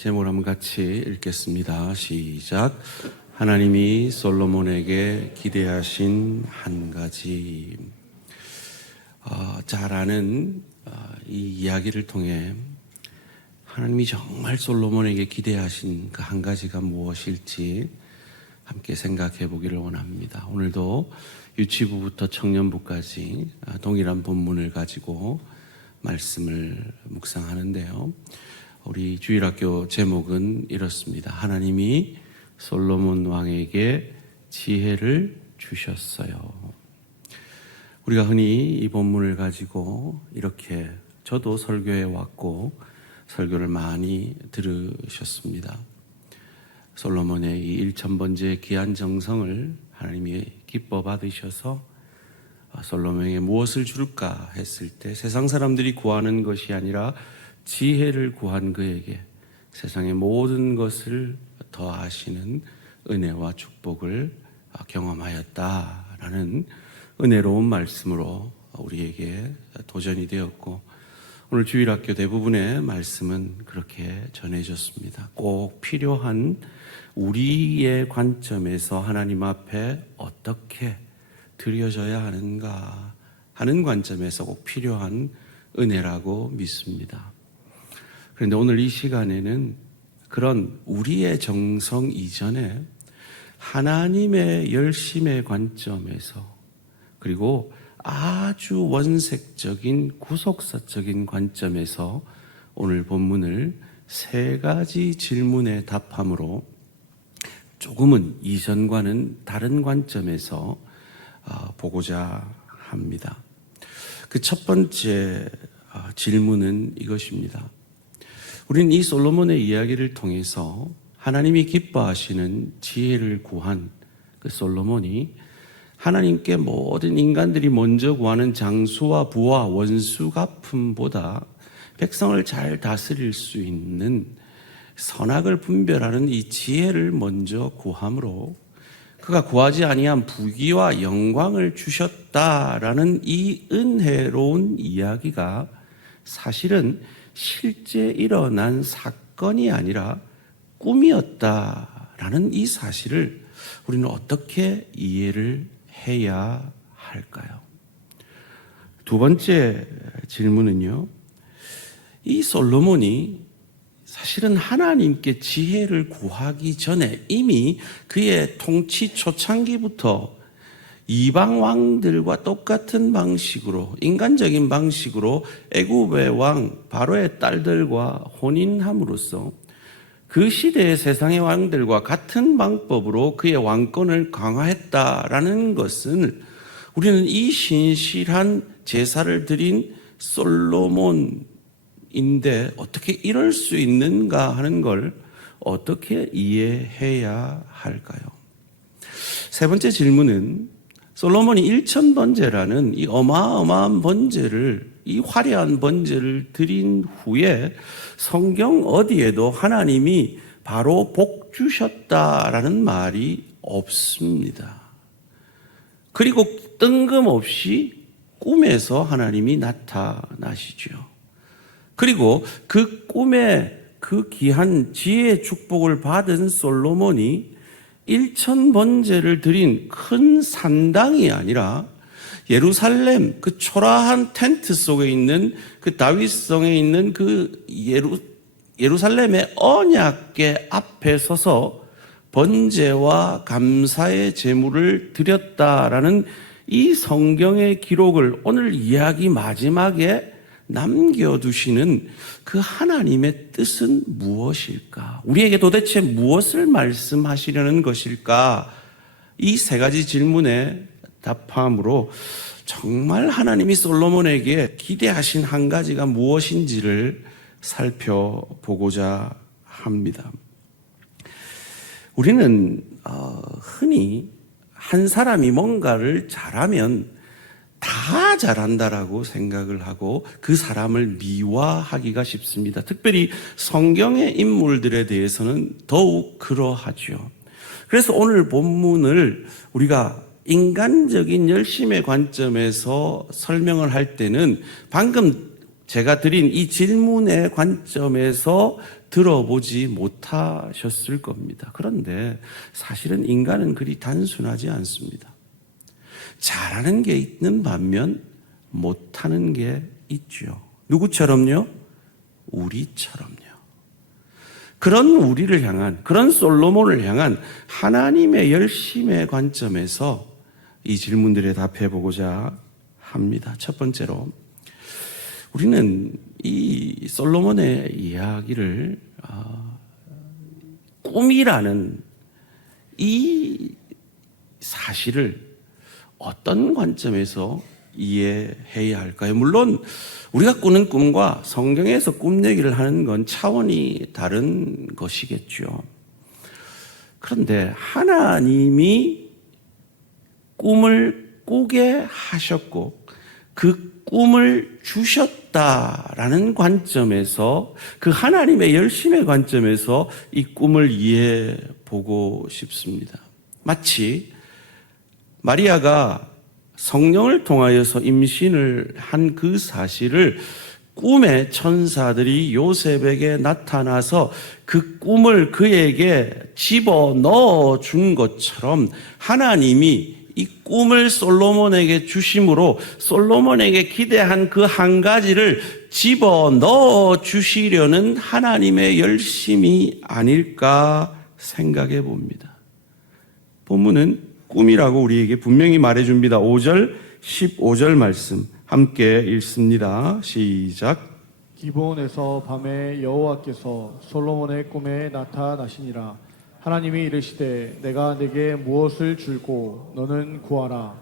제목을 한번 같이 읽겠습니다. 시작. 하나님이 솔로몬에게 기대하신 한 가지. 잘 아는 이 이야기를 통해 하나님이 정말 솔로몬에게 기대하신 그 한 가지가 무엇일지 함께 생각해 보기를 원합니다. 오늘도 유치부부터 청년부까지 동일한 본문을 가지고 말씀을 묵상하는데요. 우리 주일학교 제목은 이렇습니다. 하나님이 솔로몬 왕에게 지혜를 주셨어요. 우리가 흔히 이 본문을 가지고 이렇게 저도 설교에 왔고 설교를 많이 들으셨습니다. 솔로몬의 이 1000번째 귀한 정성을 하나님이 기뻐 받으셔서 솔로몬에게 무엇을 줄까 했을 때 세상 사람들이 구하는 것이 아니라 지혜를 구한 그에게 세상의 모든 것을 더하시는 은혜와 축복을 경험하였다라는 은혜로운 말씀으로 우리에게 도전이 되었고, 오늘 주일학교 대부분의 말씀은 그렇게 전해졌습니다. 꼭 필요한 우리의 관점에서 하나님 앞에 어떻게 드려져야 하는가 하는 관점에서 꼭 필요한 은혜라고 믿습니다. 그런데 오늘 이 시간에는 그런 우리의 정성 이전에 하나님의 열심의 관점에서, 그리고 아주 원색적인 구속사적인 관점에서 오늘 본문을 3가지 질문에 답함으로 조금은 이전과는 다른 관점에서 보고자 합니다. 그 첫 번째 질문은 이것입니다. 우리는 이 솔로몬의 이야기를 통해서 하나님이 기뻐하시는 지혜를 구한 그 솔로몬이 하나님께 모든 인간들이 먼저 구하는 장수와 부와 원수 갚음보다 백성을 잘 다스릴 수 있는 선악을 분별하는 이 지혜를 먼저 구함으로 그가 구하지 아니한 부귀와 영광을 주셨다라는 이 은혜로운 이야기가 사실은 실제 일어난 사건이 아니라 꿈이었다라는 이 사실을 우리는 어떻게 이해를 해야 할까요? 두 번째 질문은요, 이 솔로몬이 사실은 하나님께 지혜를 구하기 전에 이미 그의 통치 초창기부터 이방 왕들과 똑같은 방식으로, 인간적인 방식으로 애굽의 왕 바로의 딸들과 혼인함으로써 그 시대의 세상의 왕들과 같은 방법으로 그의 왕권을 강화했다라는 것은 우리는 이 신실한 제사를 드린 솔로몬인데 어떻게 이럴 수 있는가 하는 걸 어떻게 이해해야 할까요? 세 번째 질문은 솔로몬이 1000번제라는 이 어마어마한 번제를, 이 화려한 번제를 드린 후에 성경 어디에도 하나님이 바로 복 주셨다라는 말이 없습니다. 그리고 뜬금없이 꿈에서 하나님이 나타나시죠. 그리고 그 꿈에 그 귀한 지혜의 축복을 받은 솔로몬이 1000번제를 드린 큰 산당이 아니라 예루살렘 그 초라한 텐트 속에 있는 그 다윗성에 있는 그 예루살렘의 언약궤 앞에 서서 번제와 감사의 제물을 드렸다라는 이 성경의 기록을 오늘 이야기 마지막에 남겨두시는 그 하나님의 뜻은 무엇일까? 우리에게 도대체 무엇을 말씀하시려는 것일까? 이 3가지 질문에 답함으로 정말 하나님이 솔로몬에게 기대하신 한 가지가 무엇인지를 살펴보고자 합니다. 우리는 흔히 한 사람이 뭔가를 잘하면 다 잘한다라고 생각을 하고 그 사람을 미화하기가 쉽습니다. 특별히 성경의 인물들에 대해서는 더욱 그러하죠. 그래서 오늘 본문을 우리가 인간적인 열심의 관점에서 설명을 할 때는 방금 제가 드린 이 질문의 관점에서 들어보지 못하셨을 겁니다. 그런데 사실은 인간은 그리 단순하지 않습니다. 잘하는 게 있는 반면 못하는 게 있죠. 누구처럼요? 우리처럼요. 그런 우리를 향한, 그런 솔로몬을 향한 하나님의 열심의 관점에서 이 질문들에 답해 보고자 합니다. 첫 번째로, 우리는 이 솔로몬의 이야기를 꿈이라는 이 사실을 어떤 관점에서 이해해야 할까요? 물론 우리가 꾸는 꿈과 성경에서 꿈 얘기를 하는 건 차원이 다른 것이겠죠. 그런데 하나님이 꿈을 꾸게 하셨고 그 꿈을 주셨다라는 관점에서, 그 하나님의 열심의 관점에서 이 꿈을 이해해 보고 싶습니다. 마치 마리아가 성령을 통하여서 임신을 한 그 사실을 꿈의 천사들이 요셉에게 나타나서 그 꿈을 그에게 집어넣어 준 것처럼 하나님이 이 꿈을 솔로몬에게 주심으로 솔로몬에게 기대한 그 한 가지를 집어넣어 주시려는 하나님의 열심이 아닐까 생각해 봅니다. 본문은 꿈이라고 우리에게 분명히 말해줍니다. 5절, 15절 말씀 함께 읽습니다. 시작. 기브온에서 밤에 여호와께서 솔로몬의 꿈에 나타나시니라. 하나님이 이르시되 내가 내게 무엇을 줄고 너는 구하라.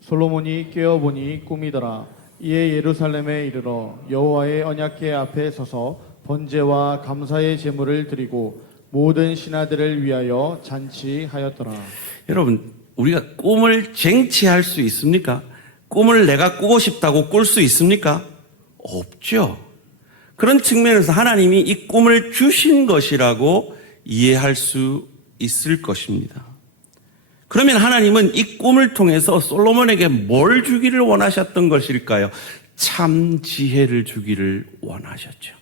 솔로몬이 깨어보니 꿈이더라. 이에 예루살렘에 이르러 여호와의 언약궤 앞에 서서 번제와 감사의 제물을 드리고 모든 신하들을 위하여 잔치하였더라. 여러분, 우리가 꿈을 쟁취할 수 있습니까? 꿈을 내가 꾸고 싶다고 꿀 수 있습니까? 없죠. 그런 측면에서 하나님이 이 꿈을 주신 것이라고 이해할 수 있을 것입니다. 그러면 하나님은 이 꿈을 통해서 솔로몬에게 뭘 주기를 원하셨던 것일까요? 참 지혜를 주기를 원하셨죠.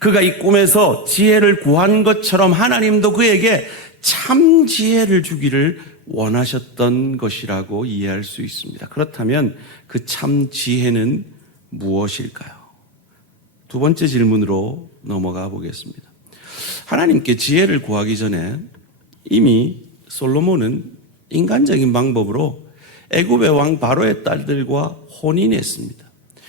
그가 이 꿈에서 지혜를 구한 것처럼 하나님도 그에게 참 지혜를 주기를 원하셨던 것이라고 이해할 수 있습니다. 그렇다면 그 참 지혜는 무엇일까요? 두 번째 질문으로 넘어가 보겠습니다. 하나님께 지혜를 구하기 전에 이미 솔로몬은 인간적인 방법으로 애굽의 왕 바로의 딸들과 혼인했습니다.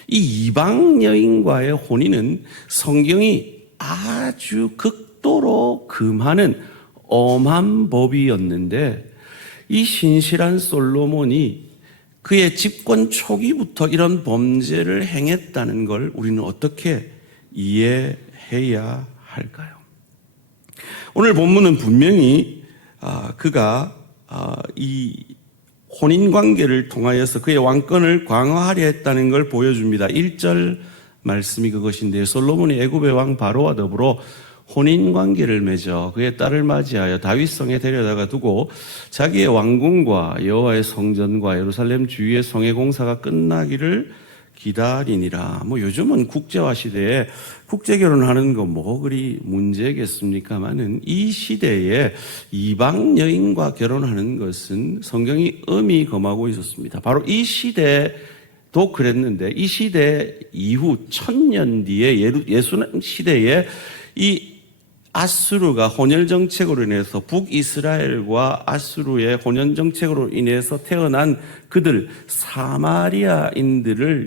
이 이방 여인과의 혼인은 성경이 아주 극도로 금하는 엄한 법이었는데, 이 신실한 솔로몬이 그의 집권 초기부터 이런 범죄를 행했다는 걸 우리는 어떻게 이해해야 할까요? 오늘 본문은 분명히 그가 이 혼인관계를 통하여서 그의 왕권을 강화하려 했다는 걸 보여줍니다. 1절 말씀이 그것인데요. 솔로몬이 애굽의 왕 바로와 더불어 혼인관계를 맺어 그의 딸을 맞이하여 다윗성에 데려다가 두고 자기의 왕궁과 여호와의 성전과 예루살렘 주위의 성의 공사가 끝나기를 기다리니라. 요즘은 국제화 시대에 국제 결혼하는 거 뭐 그리 문제겠습니까만은 이 시대에 이방 여인과 결혼하는 것은 성경이 엄히 금하고 있었습니다. 바로 이 시대도 그랬는데, 이 시대 이후 1000년 뒤에 예수님 시대에 이 아수르가 혼혈 정책으로 인해서 북이스라엘과 아수르의 혼혈 정책으로 인해서 태어난 그들 사마리아인들을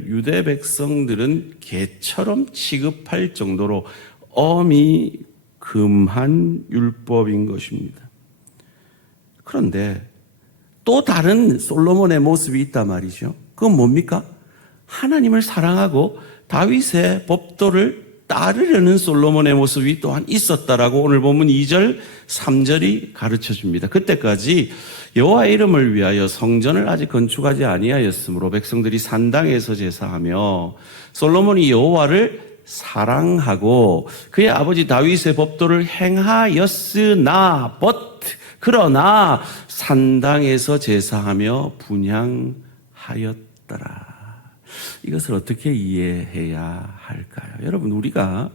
유대 백성들은 개처럼 취급할 정도로 엄히 금한 율법인 것입니다. 그런데 또 다른 솔로몬의 모습이 있단 말이죠. 그건 뭡니까? 하나님을 사랑하고 다윗의 법도를 따르려는 솔로몬의 모습이 또한 있었다라고 오늘 본문 2절, 3절이 가르쳐 줍니다. 그때까지 여호와의 이름을 위하여 성전을 아직 건축하지 아니하였으므로 백성들이 산당에서 제사하며 솔로몬이 여호와를 사랑하고 그의 아버지 다윗의 법도를 행하였으나 그러나 산당에서 제사하며 분향하였더라. 이것을 어떻게 이해해야 할까요? 여러분, 우리가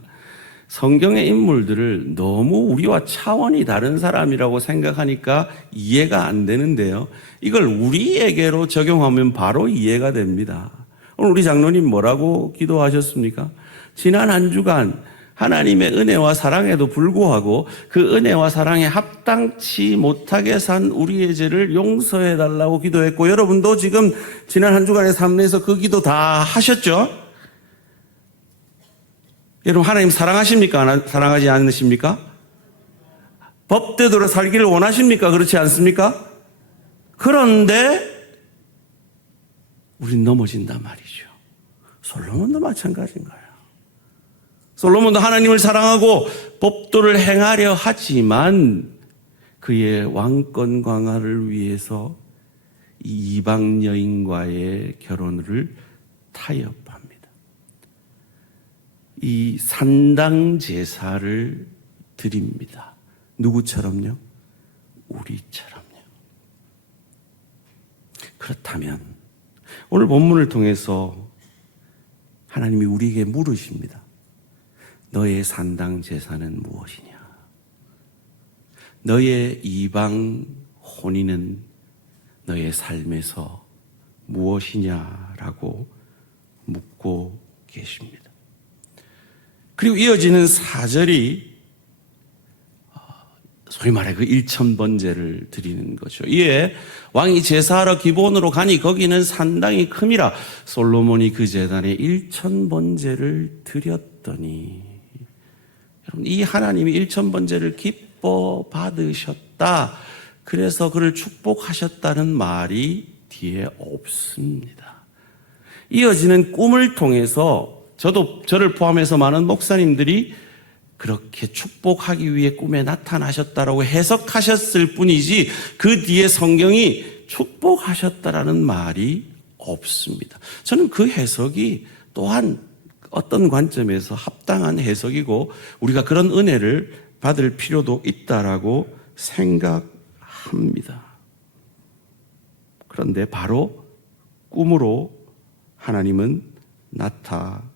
성경의 인물들을 너무 우리와 차원이 다른 사람이라고 생각하니까 이해가 안 되는데요. 이걸 우리에게로 적용하면 바로 이해가 됩니다. 오늘 우리 장로님 뭐라고 기도하셨습니까? 지난 한 주간 하나님의 은혜와 사랑에도 불구하고 그 은혜와 사랑에 합당치 못하게 산 우리의 죄를 용서해 달라고 기도했고, 여러분도 지금 지난 한 주간의 삶 내에서 그 기도 다 하셨죠? 여러분 하나님 사랑하십니까? 사랑하지 않으십니까? 법대로 살기를 원하십니까? 그렇지 않습니까? 그런데 우린 넘어진단 말이죠. 솔로몬도 마찬가지인 거예요. 솔로몬도 하나님을 사랑하고 법도를 행하려 하지만 그의 왕권 강화를 위해서 이방 여인과의 결혼을 타협합니다. 이 산당 제사를 드립니다. 누구처럼요? 우리처럼요. 그렇다면 오늘 본문을 통해서 하나님이 우리에게 물으십니다. 너의 산당 제사는 무엇이냐? 너의 이방 혼인은 너의 삶에서 무엇이냐라고 묻고 계십니다. 그리고 이어지는 4절이 소위 말해 그 일천번제를 드리는 거죠. 이에 왕이 제사하러 기본으로 가니 거기는 산당이 큼이라 솔로몬이 그 제단에 일천번제를 드렸더니, 여러분 이 하나님이 일천번제를 기뻐 받으셨다, 그래서 그를 축복하셨다는 말이 뒤에 없습니다. 이어지는 꿈을 통해서 저를 포함해서 많은 목사님들이 그렇게 축복하기 위해 꿈에 나타나셨다라고 해석하셨을 뿐이지 그 뒤에 성경이 축복하셨다라는 말이 없습니다. 저는 그 해석이 또한 어떤 관점에서 합당한 해석이고 우리가 그런 은혜를 받을 필요도 있다라고 생각합니다. 그런데 바로 꿈으로 하나님은 나타나셨습니다.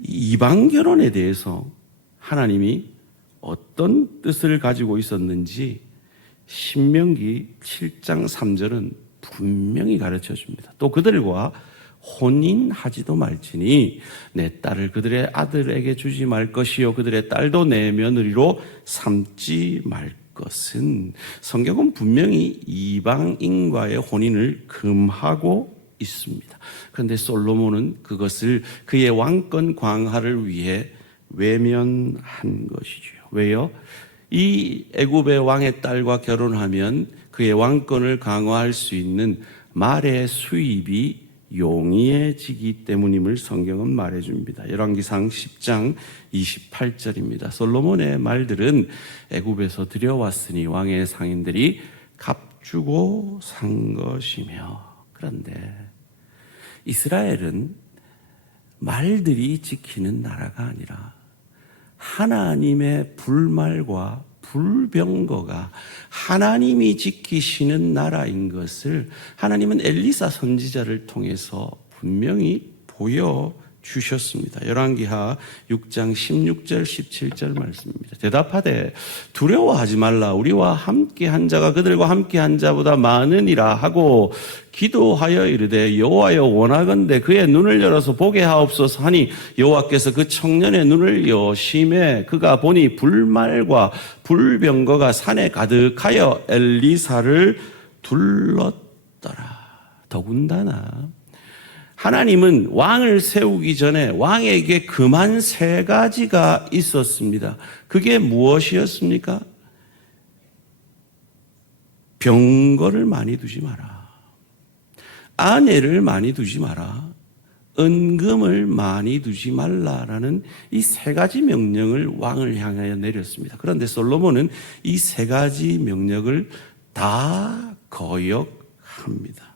이방 결혼에 대해서 하나님이 어떤 뜻을 가지고 있었는지 신명기 7장 3절은 분명히 가르쳐 줍니다. 또 그들과 혼인하지도 말지니 내 딸을 그들의 아들에게 주지 말 것이요 그들의 딸도 내 며느리로 삼지 말 것은, 성경은 분명히 이방인과의 혼인을 금하고 있습니다. 그런데 솔로몬은 그것을 그의 왕권 강화를 위해 외면한 것이죠. 왜요? 이 애굽의 왕의 딸과 결혼하면 그의 왕권을 강화할 수 있는 말의 수입이 용이해지기 때문임을 성경은 말해줍니다. 열왕기상 10장 28절입니다. 솔로몬의 말들은 애굽에서 들여왔으니 왕의 상인들이 값주고 산 것이며, 그런데 이스라엘은 말들이 지키는 나라가 아니라 하나님의 불말과 불병거가 하나님이 지키시는 나라인 것을 하나님은 엘리사 선지자를 통해서 분명히 보여주셨습니다. 열왕기하 6장 16절 17절 말씀입니다. 대답하되 두려워하지 말라. 우리와 함께한 자가 그들과 함께한 자보다 많으니라 하고 기도하여 이르되 여호와여 원하건대 그의 눈을 열어서 보게 하옵소서 하니 여호와께서 그 청년의 눈을 여심해 그가 보니 불말과 불병거가 산에 가득하여 엘리사를 둘렀더라. 더군다나 하나님은 왕을 세우기 전에 왕에게 금한 3가지가 있었습니다. 그게 무엇이었습니까? 병거를 많이 두지 마라. 아내를 많이 두지 마라. 은금을 많이 두지 말라라는 이 3가지 명령을 왕을 향하여 내렸습니다. 그런데 솔로몬은 이 3가지 명령을 다 거역합니다.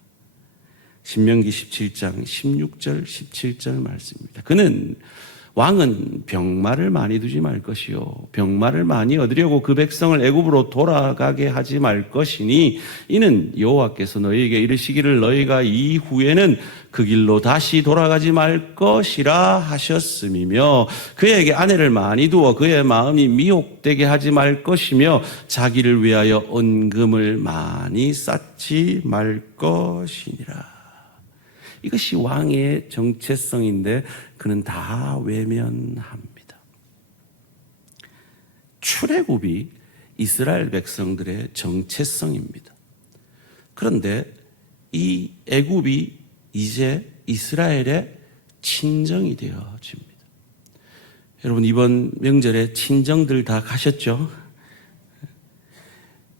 신명기 17장 16절 17절 말씀입니다. 그는 왕은 병마를 많이 두지 말 것이요 병마를 많이 얻으려고 그 백성을 애굽으로 돌아가게 하지 말 것이니 이는 여호와께서 너희에게 이르시기를 너희가 이후에는 그 길로 다시 돌아가지 말 것이라 하셨음이며 그에게 아내를 많이 두어 그의 마음이 미혹되게 하지 말 것이며 자기를 위하여 은금을 많이 쌓지 말 것이니라. 이것이 왕의 정체성인데 그는 다 외면합니다. 출애굽이 이스라엘 백성들의 정체성입니다. 그런데 이 애굽이 이제 이스라엘의 친정이 되어집니다. 여러분 이번 명절에 친정들 다 가셨죠?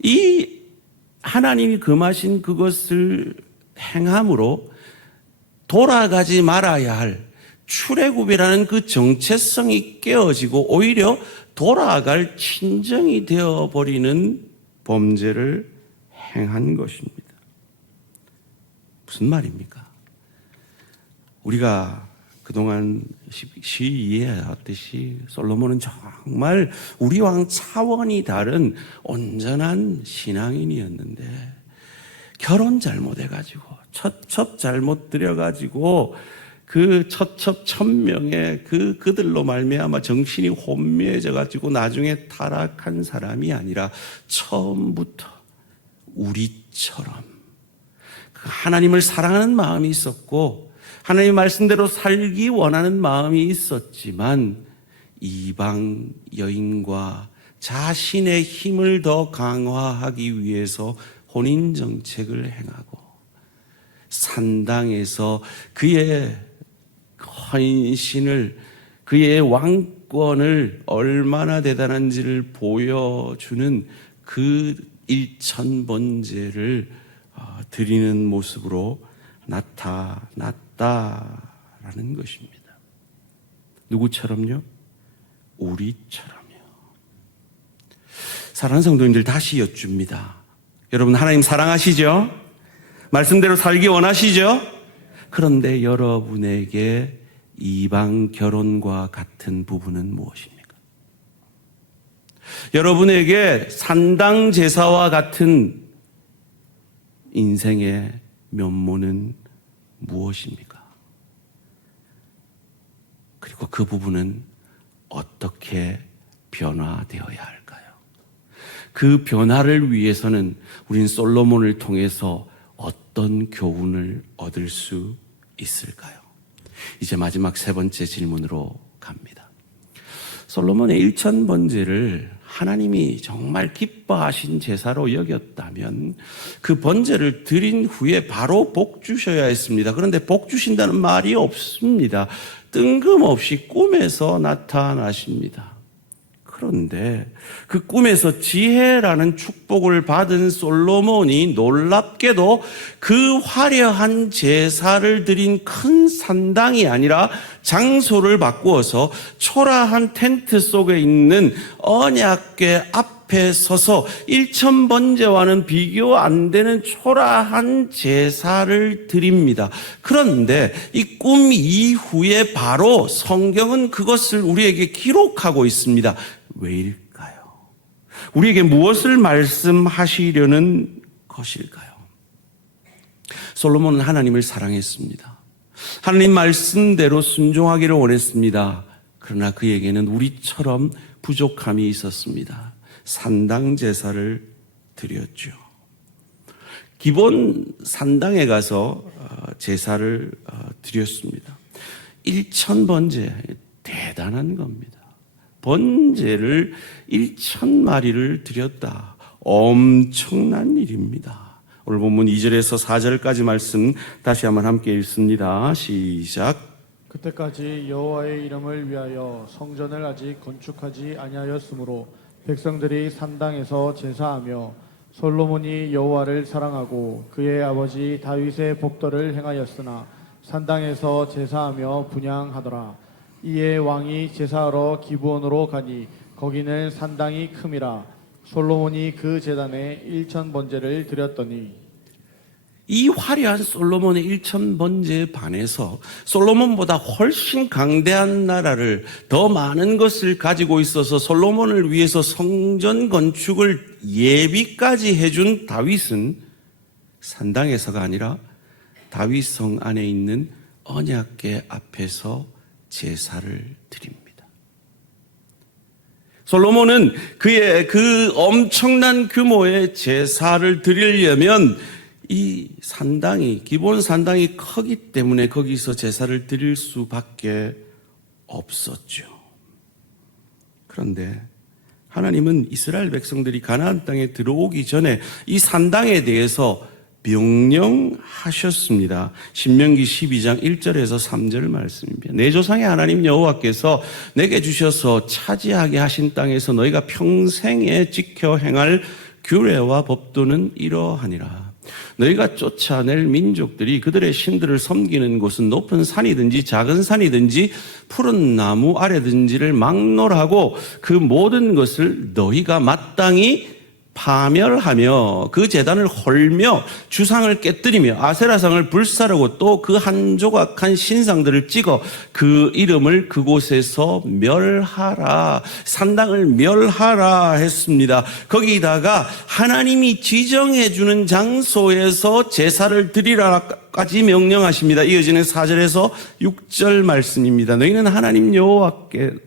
이 하나님이 금하신 그것을 행함으로 돌아가지 말아야 할 출애굽이라는 그 정체성이 깨어지고 오히려 돌아갈 친정이 되어버리는 범죄를 행한 것입니다. 무슨 말입니까? 우리가 그동안 이해했듯이 솔로몬은 정말 우리 왕 차원이 다른 온전한 신앙인이었는데 결혼 잘못해가지고 처첩 잘못 들여가지고 그 처첩 1000명의 그들로 말미암아 정신이 혼미해져가지고 나중에 타락한 사람이 아니라 처음부터 우리처럼 하나님을 사랑하는 마음이 있었고 하나님의 말씀대로 살기 원하는 마음이 있었지만 이방 여인과 자신의 힘을 더 강화하기 위해서 혼인 정책을 행하고 산당에서 그의 헌신을 그의 왕권을 얼마나 대단한지를 보여주는 그 일천번제를 드리는 모습으로 나타났다라는 것입니다. 누구처럼요? 우리처럼요. 사랑하는 성도님들 다시 여쭙니다. 여러분 하나님 사랑하시죠? 말씀대로 살기 원하시죠? 그런데 여러분에게 이방 결혼과 같은 부분은 무엇입니까? 여러분에게 산당 제사와 같은 인생의 면모는 무엇입니까? 그리고 그 부분은 어떻게 변화되어야 할까요? 그 변화를 위해서는 우린 솔로몬을 통해서 어떤 교훈을 얻을 수 있을까요? 이제 마지막 세 번째 질문으로 갑니다. 솔로몬의 일천번제를 하나님이 정말 기뻐하신 제사로 여겼다면 그 번제를 드린 후에 바로 복 주셔야 했습니다. 그런데 복 주신다는 말이 없습니다. 뜬금없이 꿈에서 나타나십니다. 그런데 그 꿈에서 지혜라는 축복을 받은 솔로몬이 놀랍게도 그 화려한 제사를 드린 큰 산당이 아니라 장소를 바꾸어서 초라한 텐트 속에 있는 언약궤 앞에 서서 일천번제와는 비교 안 되는 초라한 제사를 드립니다. 그런데 이 꿈 이후에 바로 성경은 그것을 우리에게 기록하고 있습니다. 왜일까요? 우리에게 무엇을 말씀하시려는 것일까요? 솔로몬은 하나님을 사랑했습니다. 하나님 말씀대로 순종하기를 원했습니다. 그러나 그에게는 우리처럼 부족함이 있었습니다. 산당 제사를 드렸죠. 기본 산당에 가서 제사를 드렸습니다. 일천번제 대단한 겁니다. 번제를 1000마리를 드렸다. 엄청난 일입니다. 오늘 본문 2절에서 4절까지 말씀 다시 한번 함께 읽습니다. 시작. 그때까지 여호와의 이름을 위하여 성전을 아직 건축하지 아니하였으므로 백성들이 산당에서 제사하며 솔로몬이 여호와를 사랑하고 그의 아버지 다윗의 법도를 행하였으나 산당에서 제사하며 분향하더라. 이에 왕이 제사하러 기브온으로 가니 거기는 산당이 큼이라. 솔로몬이 그 제단에 1000번제를 드렸더니. 이 화려한 솔로몬의 1000번제에 반해서 솔로몬보다 훨씬 강대한 나라를, 더 많은 것을 가지고 있어서 솔로몬을 위해서 성전 건축을 예비까지 해준 다윗은 산당에서가 아니라 다윗성 안에 있는 언약궤 앞에서 제사를 드립니다. 솔로몬은 그의 그 엄청난 규모의 제사를 드리려면 이 산당이, 기본 산당이 크기 때문에 거기서 제사를 드릴 수밖에 없었죠. 그런데 하나님은 이스라엘 백성들이 가나안 땅에 들어오기 전에 이 산당에 대해서 명령하셨습니다. 신명기 12장 1절에서 3절 말씀입니다. 내 조상의 하나님 여호와께서 내게 주셔서 차지하게 하신 땅에서 너희가 평생에 지켜 행할 규례와 법도는 이러하니라. 너희가 쫓아낼 민족들이 그들의 신들을 섬기는 곳은 높은 산이든지 작은 산이든지 푸른 나무 아래든지를 막론하고 그 모든 것을 너희가 마땅히 파멸하며 그 제단을 헐며 주상을 깨뜨리며 아세라상을 불사르고 또 그 한 조각한 신상들을 찍어 그 이름을 그곳에서 멸하라. 산당을 멸하라 했습니다. 거기다가 하나님이 지정해 주는 장소에서 제사를 드리라까지 명령하십니다. 이어지는 4절에서 6절 말씀입니다. 너희는 하나님 여호와께는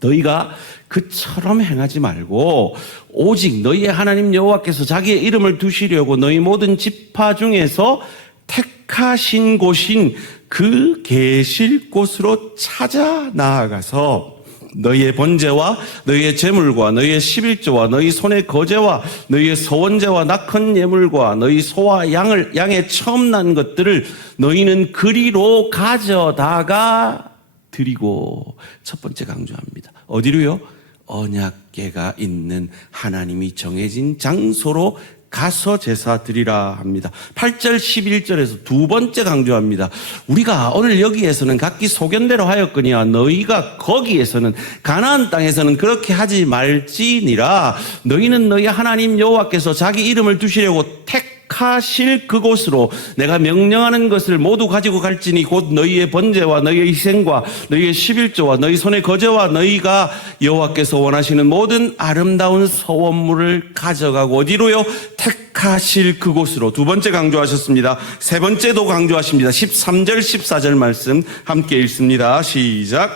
너희가 그처럼 행하지 말고 오직 너희의 하나님 여호와께서 자기의 이름을 두시려고 너희 모든 지파 중에서 택하신 곳인 그 계실 곳으로 찾아 나아가서 너희의 번제와 너희의 제물과 너희의 11조와 너희 손의 거제와 너희의 소원제와 낙헌 예물과 너희 소와 양의 처음 난 것들을 너희는 그리로 가져다가 드리고. 첫 번째 강조합니다. 어디로요? 언약궤가 있는 하나님이 정해진 장소로 가서 제사 드리라 합니다. 8절 11절에서 두 번째 강조합니다. 우리가 오늘 여기에서는 각기 소견대로 하였거니와 너희가 거기에서는 가나안 땅에서는 그렇게 하지 말지니라. 너희는 너희 하나님 여호와께서 자기 이름을 두시려고 택하실 그곳으로 내가 명령하는 것을 모두 가지고 갈지니 곧 너희의 번제와 너희의 희생과 너희의 11조와 너희 손의 거제와 너희가 여호와께서 원하시는 모든 아름다운 소원물을 가져가고. 어디로요? 택하실 그곳으로. 두 번째 강조하셨습니다. 세 번째도 강조하십니다. 13절 14절 말씀 함께 읽습니다. 시작.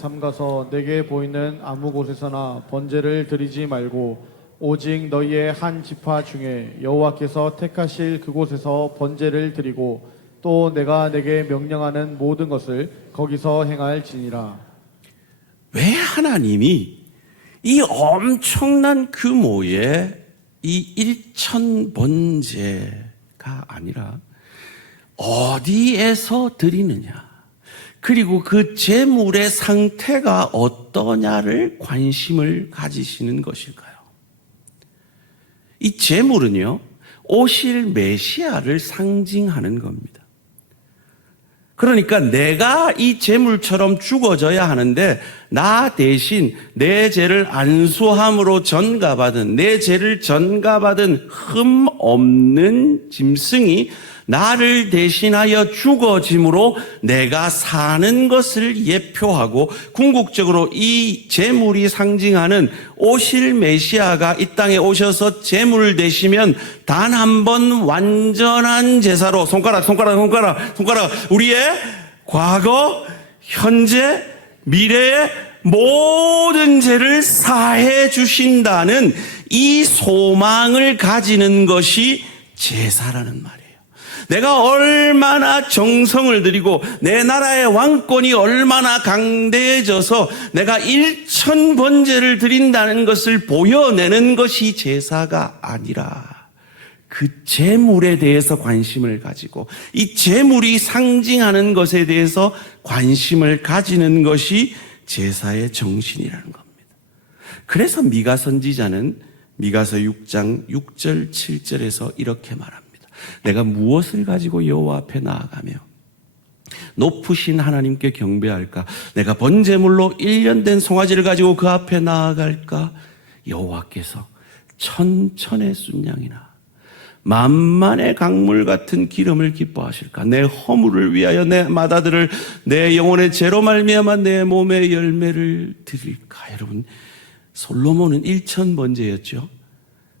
삼가서 내게 보이는 아무 곳에서나 번제를 드리지 말고 오직 너희의 한 지파 중에 여호와께서 택하실 그곳에서 번제를 드리고 또 내가 내게 명령하는 모든 것을 거기서 행할지니라. 왜 하나님이 이 엄청난 규모의 이 1000번제가 아니라 어디에서 드리느냐, 그리고 그 제물의 상태가 어떠냐를 관심을 가지시는 것일까요? 이 제물은요, 오실 메시아를 상징하는 겁니다. 그러니까 내가 이 제물처럼 죽어져야 하는데 나 대신 내 죄를 안수함으로 전가받은, 내 죄를 전가받은 흠 없는 짐승이 나를 대신하여 죽어짐으로 내가 사는 것을 예표하고, 궁극적으로 이 제물이 상징하는 오실 메시아가 이 땅에 오셔서 제물 되시면 단 한 번 완전한 제사로 손가락 우리의 과거, 현재, 미래의 모든 죄를 사해 주신다는 이 소망을 가지는 것이 제사라는 말이에요. 내가 얼마나 정성을 들이고 내 나라의 왕권이 얼마나 강대해져서 내가 1000번제를 드린다는 것을 보여내는 것이 제사가 아니라 그 제물에 대해서 관심을 가지고 이 제물이 상징하는 것에 대해서 관심을 가지는 것이 제사의 정신이라는 겁니다. 그래서 미가 선지자는 미가서 6장 6절 7절에서 이렇게 말합니다. 내가 무엇을 가지고 여호와 앞에 나아가며 높으신 하나님께 경배할까? 내가 번제물로 1년 된 송아지를 가지고 그 앞에 나아갈까? 여호와께서 천천의 순양이나 만만의 강물 같은 기름을 기뻐하실까? 내 허물을 위하여 내 마다들을 내 영혼의 죄로 말미암아 내 몸의 열매를 드릴까? 여러분, 솔로몬은 1000번제였죠.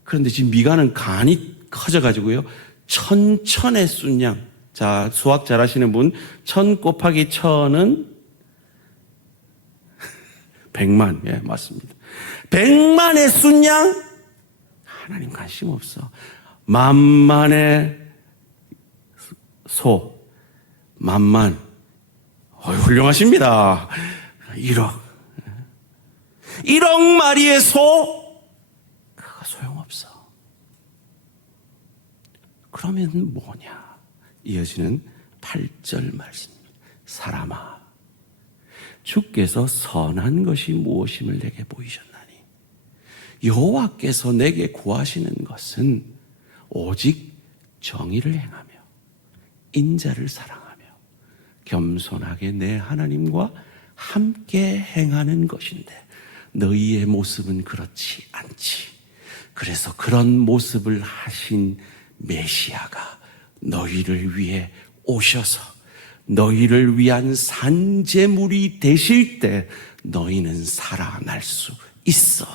그런데 지금 미가는 간이 커져가지고요, 천천의 순양. 자, 수학 잘하시는 분, 1000 곱하기 1000은 100만. 예, 맞습니다. 100만의 순양? 하나님 관심 없어. 만만의 소, 만만. 훌륭하십니다. 1억 마리의 소? 그거 소용없어. 그러면 뭐냐? 이어지는 8절 말씀입니다. 사람아, 주께서 선한 것이 무엇임을 내게 보이셨나니 여호와께서 내게 구하시는 것은 오직 정의를 행하며 인자를 사랑하며 겸손하게 내 하나님과 함께 행하는 것인데 너희의 모습은 그렇지 않지. 그래서 그런 모습을 하신 메시아가 너희를 위해 오셔서 너희를 위한 산제물이 되실 때 너희는 살아날 수 있어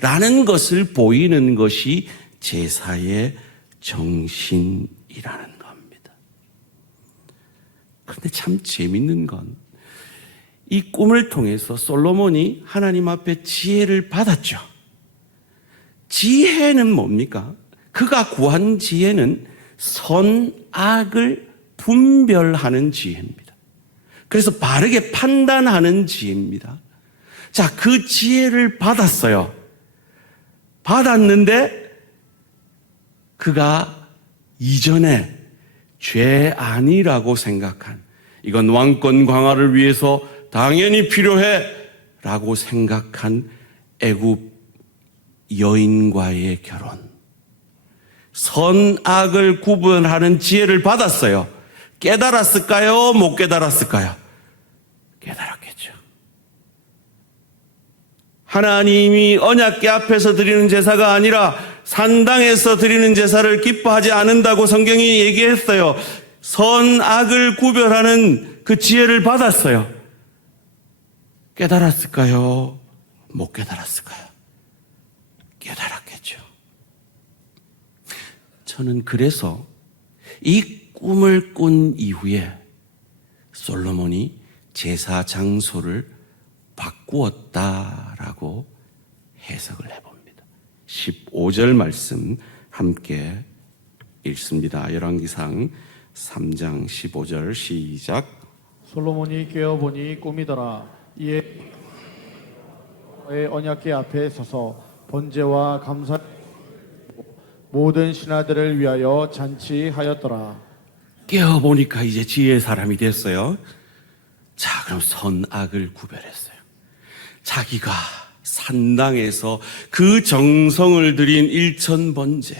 라는 것을 보이는 것이 제사의 정신이라는 겁니다. 그런데 참 재밌는 건 이 꿈을 통해서 솔로몬이 하나님 앞에 지혜를 받았죠. 지혜는 뭡니까? 그가 구한 지혜는 선악을 분별하는 지혜입니다. 그래서 바르게 판단하는 지혜입니다. 자, 그 지혜를 받았어요. 받았는데 그가 이전에 죄 아니라고 생각한, 이건 왕권 강화를 위해서 당연히 필요해 라고 생각한 애굽 여인과의 결혼, 선악을 구분하는 지혜를 받았어요. 깨달았을까요? 못 깨달았을까요? 깨달았겠죠. 하나님이 언약궤 앞에서 드리는 제사가 아니라 산당에서 드리는 제사를 기뻐하지 않는다고 성경이 얘기했어요. 선악을 구별하는 그 지혜를 받았어요. 깨달았을까요? 못 깨달았을까요? 깨달았겠죠. 저는 그래서 이 꿈을 꾼 이후에 솔로몬이 제사 장소를 바꾸었다라고 해석을 해봅니다. 15절 말씀 함께 읽습니다. 열왕기상 3장 15절 시작. 솔로몬이 깨어보니 꿈이더라. 이에 언약궤 앞에 서서 번제와 감사 모든 신하들을 위하여 잔치하였더라. 깨어보니까 이제 지혜의 사람이 됐어요. 자, 그럼 선악을 구별했어요. 자기가 산당에서 그 정성을 들인 1000번제,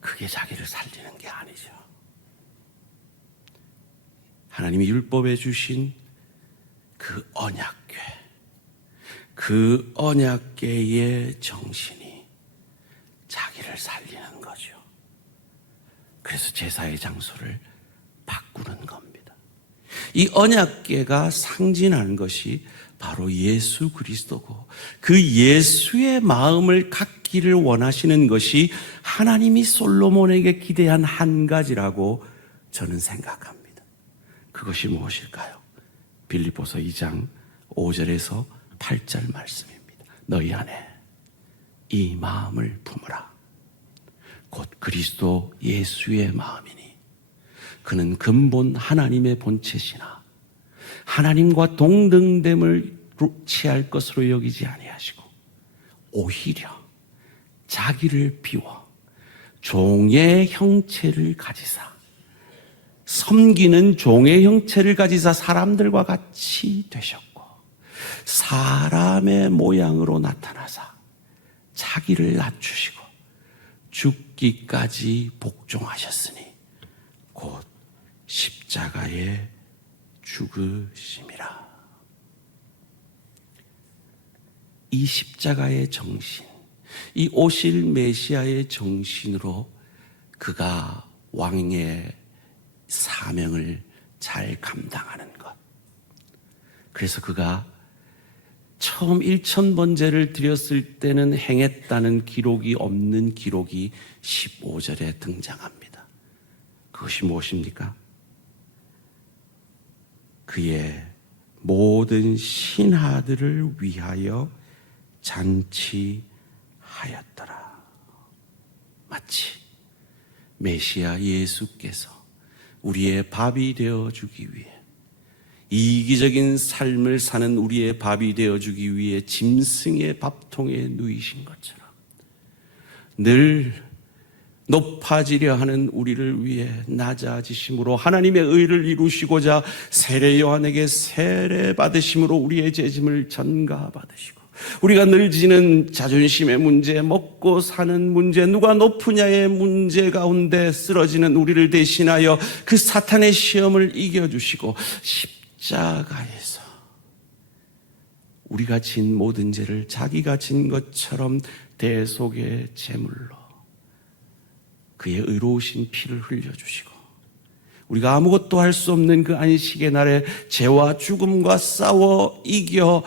그게 자기를 살리는 게 아니죠. 하나님이 율법에 주신 그 언약궤, 그 언약궤의 정신이 자기를 살리는 거죠. 그래서 제사의 장소를 바꾸는 겁니다. 이 언약궤가 상징하는 것이 바로 예수 그리스도고, 그 예수의 마음을 갖기를 원하시는 것이 하나님이 솔로몬에게 기대한 한 가지라고 저는 생각합니다. 그것이 무엇일까요? 빌립보서 2장 5절에서 8절 말씀입니다. 너희 안에 이 마음을 품으라. 곧 그리스도 예수의 마음이니 그는 근본 하나님의 본체시나 하나님과 동등됨을 취할 것으로 여기지 아니하시고 오히려 자기를 비워 종의 형체를 가지사, 섬기는 종의 형체를 가지사 사람들과 같이 되셨고 사람의 모양으로 나타나사 자기를 낮추시고 죽기까지 복종하셨으니 곧 십자가에 죽으심이라. 이 십자가의 정신, 이 오실 메시아의 정신으로 그가 왕의 사명을 잘 감당하는 것. 그래서 그가 처음 1000번제를 드렸을 때는 행했다는 기록이 없는 기록이 15절에 등장합니다. 그것이 무엇입니까? 그의 모든 신하들을 위하여 잔치하였더라. 마치 메시아 예수께서 우리의 밥이 되어주기 위해, 이기적인 삶을 사는 우리의 밥이 되어주기 위해 짐승의 밥통에 누이신 것처럼 늘 높아지려 하는 우리를 위해 낮아지심으로 하나님의 의를 이루시고자 세례 요한에게 세례 받으심으로 우리의 죄짐을 전가받으시고, 우리가 늘 지는 자존심의 문제, 먹고 사는 문제, 누가 높으냐의 문제 가운데 쓰러지는 우리를 대신하여 그 사탄의 시험을 이겨주시고, 십자가에서 우리가 진 모든 죄를 자기가 진 것처럼 대속의 제물로 그의 의로우신 피를 흘려주시고, 우리가 아무것도 할 수 없는 그 안식의 날에 죄와 죽음과 싸워 이겨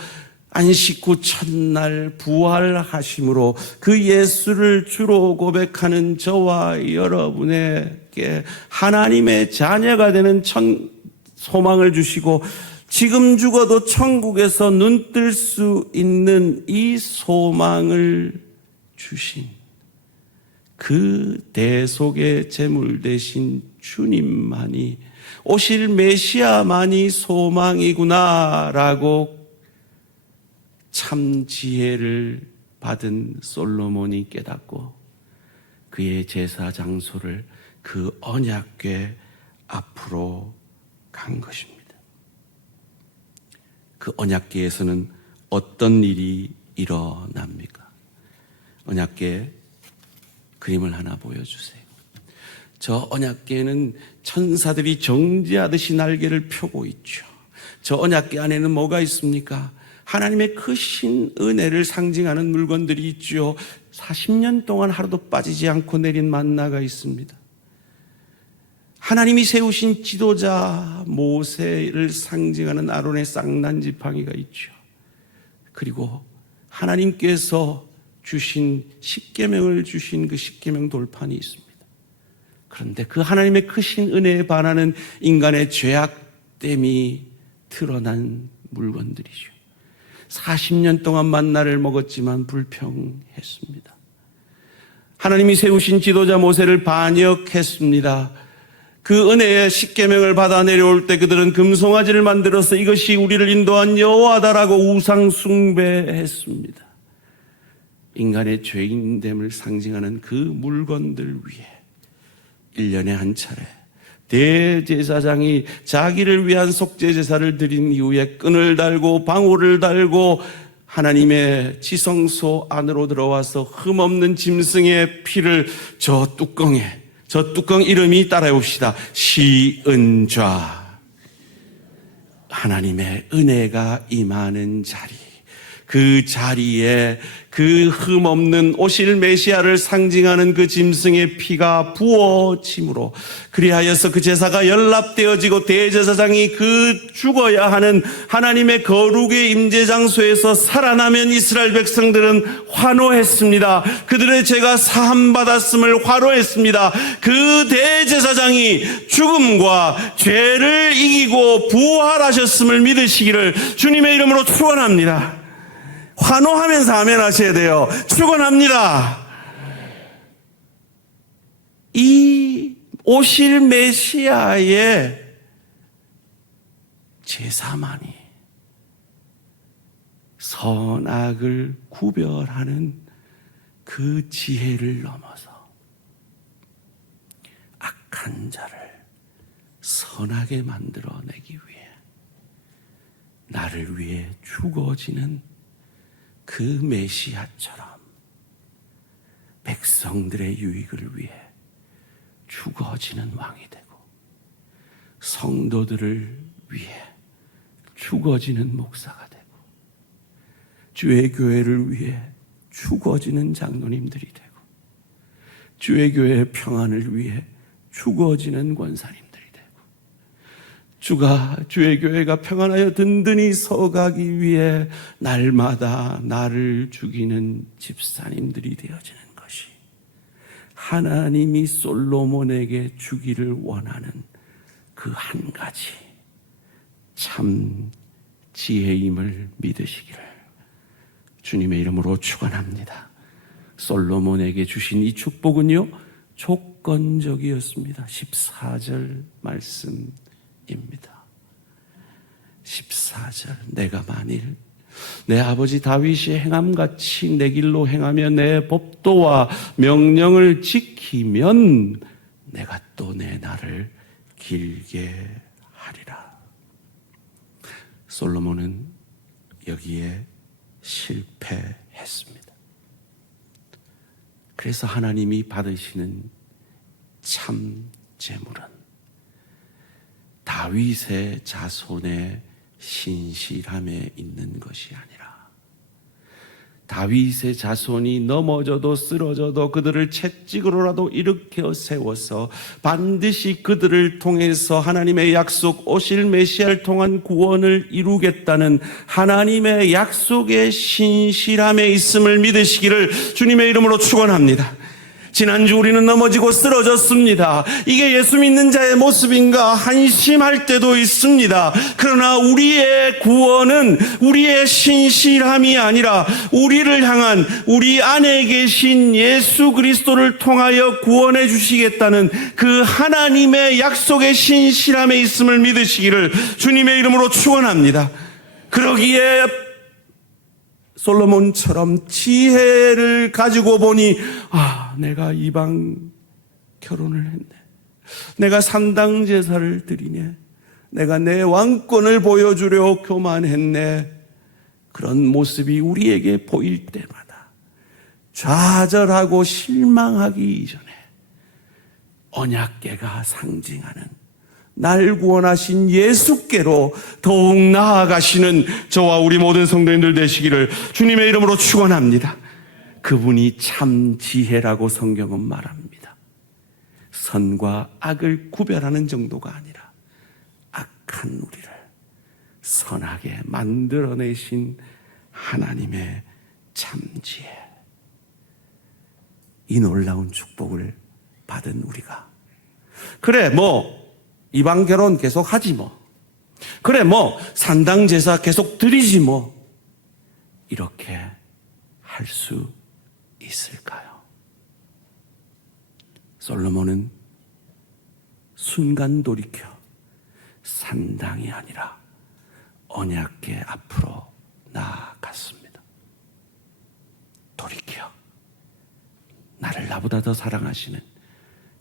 안식 후 첫날 부활하심으로 그 예수를 주로 고백하는 저와 여러분에게 하나님의 자녀가 되는 소망을 주시고, 지금 죽어도 천국에서 눈뜰 수 있는 이 소망을 주신 그 대속의 제물 되신 주님만이, 오실 메시아만이 소망이구나라고 참 지혜를 받은 솔로몬이 깨닫고 그의 제사 장소를 그 언약궤 앞으로 간 것입니다. 그 언약궤에서는 어떤 일이 일어납니까? 언약궤 그림을 하나 보여주세요. 저 언약궤에는 천사들이 정지하듯이 날개를 펴고 있죠. 저 언약궤 안에는 뭐가 있습니까? 하나님의 크신 은혜를 상징하는 물건들이 있죠. 40년 동안 하루도 빠지지 않고 내린 만나가 있습니다. 하나님이 세우신 지도자 모세를 상징하는 아론의 쌍난 지팡이가 있죠. 그리고 하나님께서 주신 십계명을 주신 그 십계명 돌판이 있습니다. 그런데 그 하나님의 크신 은혜에 반하는 인간의 죄악됨이 드러난 물건들이죠. 40년 동안 만나를 먹었지만 불평했습니다. 하나님이 세우신 지도자 모세를 반역했습니다. 그 은혜의 십계명을 받아 내려올 때 그들은 금송아지를 만들어서 이것이 우리를 인도한 여호와다라고 우상 숭배했습니다. 인간의 죄인됨을 상징하는 그 물건들 위에 1년에 한 차례 대제사장이 자기를 위한 속죄제사를 드린 이후에 끈을 달고 방울을 달고 하나님의 지성소 안으로 들어와서 흠없는 짐승의 피를 저 뚜껑 이름이 따라해 봅시다. 시은좌. 하나님의 은혜가 임하는 자리, 그 자리에 그 흠없는 오실 메시아를 상징하는 그 짐승의 피가 부어짐으로, 그리하여서 그 제사가 연락되어지고 대제사장이 그 죽어야 하는 하나님의 거룩의 임재장소에서 살아나면 이스라엘 백성들은 환호했습니다. 그들의 죄가 사함받았음을 환호했습니다. 그 대제사장이 죽음과 죄를 이기고 부활하셨음을 믿으시기를 주님의 이름으로 축원합니다. 환호하면서 아멘 하셔야 돼요. 축원합니다. 이 오실 메시아의 제사만이 선악을 구별하는 그 지혜를 넘어서 악한 자를 선하게 만들어내기 위해 나를 위해 죽어지는 그 메시아처럼 백성들의 유익을 위해 죽어지는 왕이 되고, 성도들을 위해 죽어지는 목사가 되고, 주의 교회를 위해 죽어지는 장로님들이 되고, 주의 교회의 평안을 위해 죽어지는 권사님들이 되고, 주가 주의 교회가 평안하여 든든히 서가기 위해 날마다 나를 죽이는 집사님들이 되어지는 것이 하나님이 솔로몬에게 주기를 원하는 그 한 가지 참 지혜임을 믿으시기를 주님의 이름으로 축원합니다. 솔로몬에게 주신 이 축복은요, 조건적이었습니다. 14절 말씀입니다. 14절, 내가 만일 내 아버지 다윗이 행함같이 내 길로 행하며 내 법도와 명령을 지키면 내가 또 내 날을 길게 하리라. 솔로몬은 여기에 실패했습니다. 그래서 하나님이 받으시는 참 재물은 다윗의 자손의 신실함에 있는 것이 아니라 다윗의 자손이 넘어져도 쓰러져도 그들을 채찍으로라도 일으켜 세워서 반드시 그들을 통해서 하나님의 약속 오실 메시아를 통한 구원을 이루겠다는 하나님의 약속의 신실함에 있음을 믿으시기를 주님의 이름으로 축원합니다. 지난주 우리는 넘어지고 쓰러졌습니다. 이게 예수 믿는 자의 모습인가 한심할 때도 있습니다. 그러나 우리의 구원은 우리의 신실함이 아니라 우리를 향한 우리 안에 계신 예수 그리스도를 통하여 구원해 주시겠다는 그 하나님의 약속의 신실함에 있음을 믿으시기를 주님의 이름으로 축원합니다. 그러기에 솔로몬처럼 지혜를 가지고 보니 내가 이방 결혼을 했네. 내가 산당 제사를 드리네. 내가 내 왕권을 보여주려 교만했네. 그런 모습이 우리에게 보일 때마다 좌절하고 실망하기 이전에 언약궤가 상징하는 날 구원하신 예수께로 더욱 나아가시는 저와 우리 모든 성도님들 되시기를 주님의 이름으로 축원합니다. 그분이 참 지혜라고 성경은 말합니다. 선과 악을 구별하는 정도가 아니라 악한 우리를 선하게 만들어내신 하나님의 참 지혜. 이 놀라운 축복을 받은 우리가 그래 이방 결혼 계속 하지 그래 산당 제사 계속 드리지 이렇게 할 수 있을까요? 솔로몬은 순간 돌이켜 산당이 아니라 언약궤 앞으로 나아갔습니다. 돌이켜 나를 나보다 더 사랑하시는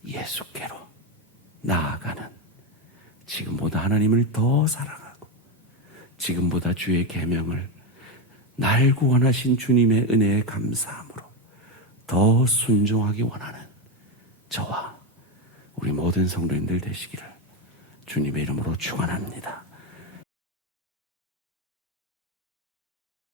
예수께로 나아가는, 지금보다 하나님을 더 사랑하고 지금보다 주의 계명을 날 구원하신 주님의 은혜에 감사함으로 더 순종하기 원하는 저와 우리 모든 성도님들 되시기를 주님의 이름으로 축원합니다.